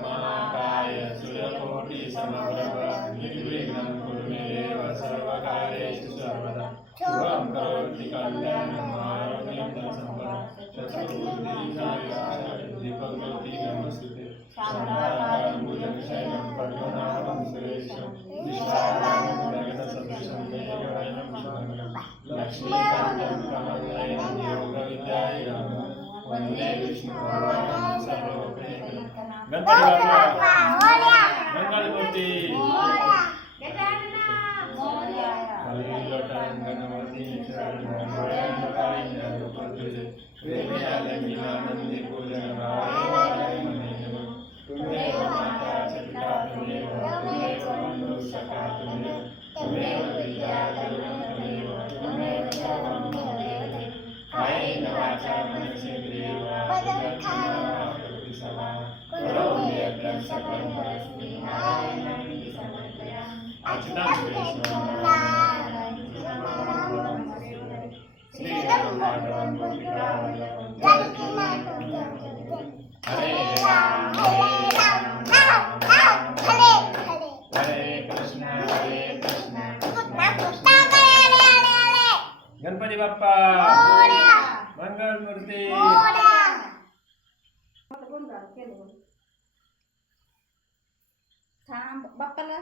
महाकाय सूर्यकोटि समप्रभ निर्विघ्नं कुरु मे देव सर्वकार्येषु सर्वदा शुभं करोति कल्याणं आरोग्यं धनसम्पदां चतुर्बुद्धिविनाशाय दीपज्योति नमोस्तुते शान्ताकारं भुजगशयनं पद्मनाभं सुरेशं विश्वाधारं गगनसदृशं मेघवर्णं शुभङ्गं लक्ष्मीकान्तं कमलनयनं योगविद्याय वन्दे विष्णुभगवान् सर्वलोकैकनाथं गणपति बाप्पा मंगलमूर्ति गणपति प्रेमयानंदी पूजन तुमेव माता पिता तुमेव बन्धु सखा तुमेव विद्या तुमेव सर्वं मम कायेन वाचा मनसेन्द्रियैर्वा बुद्ध्या सदा करोमि यत्नं सकलं परस्मै नारायणं समर्पयामि श्रीराम हरे राम हरे कृष्ण गणपती बाप्पा मंगल मूर्ती बाप्पाला